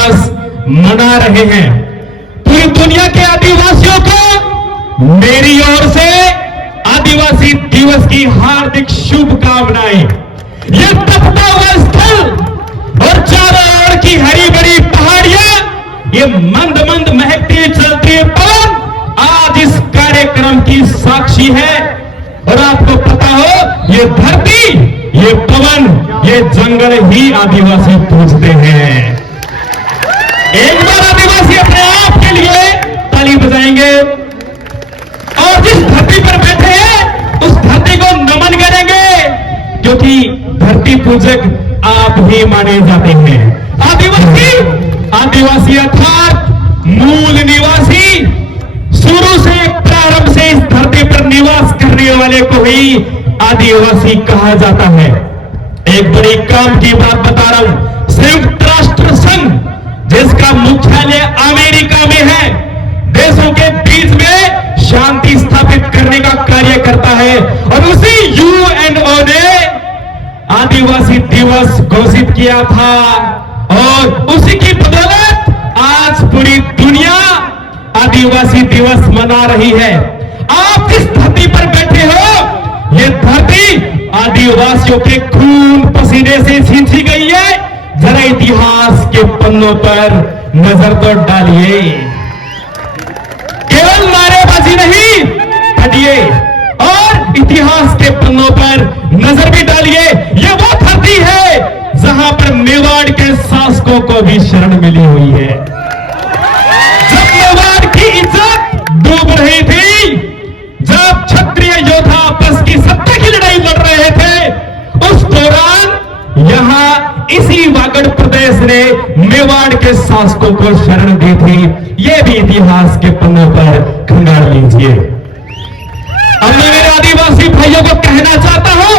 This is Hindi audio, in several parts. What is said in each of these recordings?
दिवस मना रहे हैं। पूरी दुनिया के आदिवासियों को मेरी ओर से आदिवासी दिवस की हार्दिक शुभकामनाएं। यह तपता हुआ स्थल और चारों ओर की हरी भरी पहाड़ियां, ये मंद मंद महकती चलती पवन आज इस कार्यक्रम की साक्षी है। और आपको पता हो, ये धरती, ये पवन, ये जंगल ही आदिवासी पूजते हैं। एक बार आदिवासी अपने आप के लिए ताली बजाएंगे और जिस धरती पर बैठे हैं उस धरती को नमन करेंगे, क्योंकि धरती पूजक आप ही माने जाते हैं। आदिवासी अर्थात मूल निवासी, शुरू से प्रारंभ से इस धरती पर निवास करने वाले को ही आदिवासी कहा जाता है। एक बड़ी काम की बात बता रहा हूं। संयुक्त राष्ट्र संघ, जिसका मुख्यालय अमेरिका में है, देशों के बीच में शांति स्थापित करने का कार्य करता है और उसी यूएनओ ने आदिवासी दिवस घोषित किया था और उसी की बदौलत आज पूरी दुनिया आदिवासी दिवस मना रही है। आप जिस धरती पर बैठे हो, ये धरती आदिवासियों के खून पसीने से सींची गई है। जरा इतिहास के पन्नों पर नजर तो डालिए, केवल नारेबाजी नहीं, हटिए और इतिहास के पन्नों पर नजर भी डालिए। ये वो धरती है जहां पर मेवाड़ के शासकों को भी शरण मिली हुई है। जब मेवाड़ की इज्जत डूब रही थी, जब क्षत्रिय योद्धा आपस की सत्ता की लड़ाई लड़ रहे थे, उस दौरान यहां इसी वागड़ प्रदेश ने मेवाड़ के शासकों को शरण दी थी। यह भी इतिहास के पन्नों पर खंगाल लीजिए। अब मैं मेरे आदिवासी भाइयों को कहना चाहता हूं,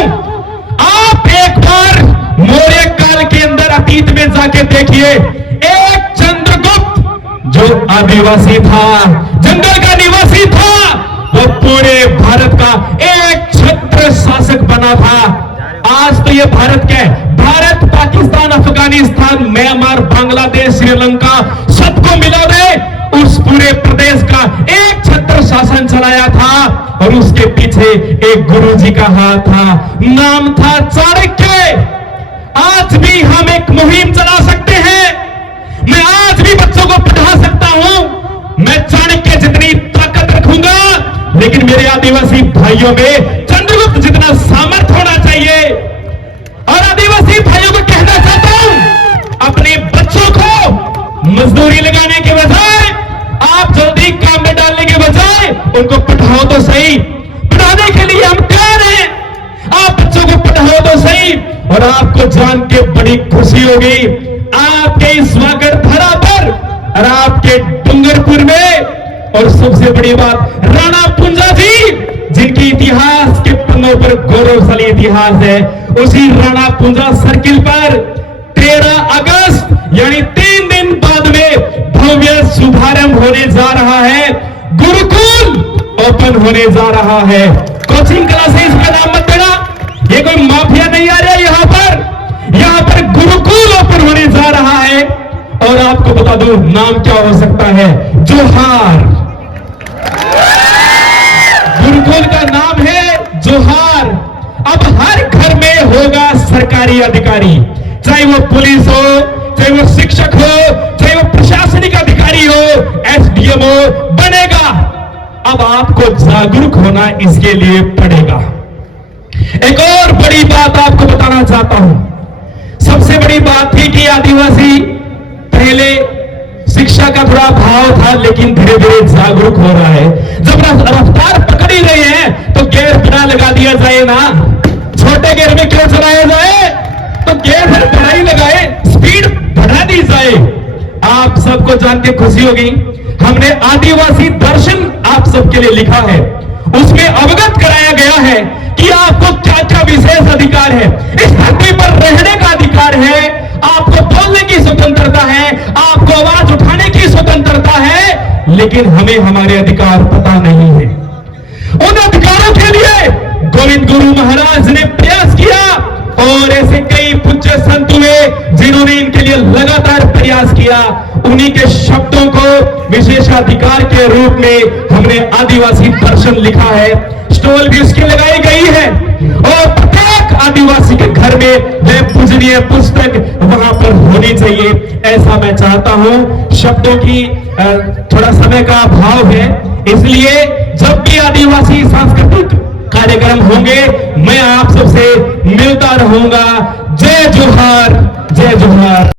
आप एक बार मौर्य काल के अंदर अतीत में जाके देखिए। एक चंद्रगुप्त जो आदिवासी था, जंगल का निवासी था, वो पूरे भारत का एक छत्र शासक बना था। आज तो ये भारत क्या है? भारत, पाकिस्तान, अफगानिस्तान, म्यांमार, बांग्लादेश, श्रीलंका सबको मिला दे, उस पूरे प्रदेश का एक छत्र शासन चलाया था और उसके पीछे एक गुरुजी का हाथ था, नाम था चाणक्य। आज भी हम एक मुहिम चला सकते हैं। मैं आज भी बच्चों को पढ़ा सकता हूं। मैं चाणक्य जितनी ताकत रखूंगा, लेकिन मेरे आदिवासी भाइयों में चंद्रगुप्त जितना सामर्थ्य होना चाहिए। और आदिवासी भाइयों को कहना चाहता हूं, अपने बच्चों को मजदूरी लगाने के बजाय, आप जल्दी काम में डालने के बजाय उनको पढ़ाओ तो सही। पढ़ाने के लिए हम तैयार हैं। आप बच्चों को पढ़ाओ तो सही। और आपको जान के बड़ी खुशी होगी, आपके इस वागड़ धरा पर और आपके डूंगरपुर में, और सबसे बड़ी बात, राणा पुंजा जी, जिनकी इतिहास के पन्नों पर गौरवशाली इतिहास है, उसी राणा पुंजा सर्किल पर 13 अगस्त यानी 3 दिन बाद में भव्य शुभारंभ होने जा रहा है। गुरुकुल ओपन होने जा रहा है। कोचिंग क्लासेस का नाम मत देना, ये कोई माफिया नहीं आ रहा है यहाँ पर गुरुकुल ओपन होने जा रहा है। और आपको बता दूं, नाम क्या हो सकता है? जोहार। गुरुकुल का नाम है जोहार। अब हर घर में होगा सरकारी अधिकारी, चाहे वो पुलिस हो, चाहे वो शिक्षक हो, चाहे वो प्रशासनिक अधिकारी हो, एसडीएम हो, बनेगा। अब आपको जागरूक होना इसके लिए पड़ेगा। एक और बड़ी बात आपको बताना चाहता हूं। सबसे बड़ी बात थी कि आदिवासी पहले शिक्षा का थोड़ा अभाव था, लेकिन धीरे धीरे जागरूक हो रहा है। जब रफ्तार पकड़ ही रहे हैं तो गियर बिना लगा दिया जाए ना। छोटे गियर में क्यों चलाया जाए? तो गियर बढ़ाई लगाए, स्पीड बढ़ा दी जाए। आप सबको जान के खुशी होगी, हमने आदिवासी दर्शन आप सबके लिए लिखा है। उसमें अवगत कराया गया है कि आपको क्या क्या विशेष अधिकार है। इस धरती पर रहने का अधिकार है, आपको बोलने की स्वतंत्रता है, आपको आवाज उठाने की स्वतंत्रता है, लेकिन हमें हमारे अधिकार पता नहीं है। उन अधिकारों के लिए गोविंद गुरु महाराज ने प्रयास किया और ऐसे कई पूज्य संत हुए जिन्होंने इनके लिए लगातार प्रयास किया। उन्हीं के शब्दों को विशेषाधिकार के रूप में हमने आदिवासी दर्शन लिखा है। स्टॉल भी उसकी लगाई गई है और प्रत्येक आदिवासी के घर में वह पूजनीय पुस्तक वहां पर होनी चाहिए, ऐसा मैं चाहता हूं। शब्दों की थोड़ा समय का अभाव है, इसलिए जब भी आदिवासी सांस्कृतिक कार्यक्रम होंगे मैं आप सबसे मिलता रहूंगा। जय जोहार, जय जोहार।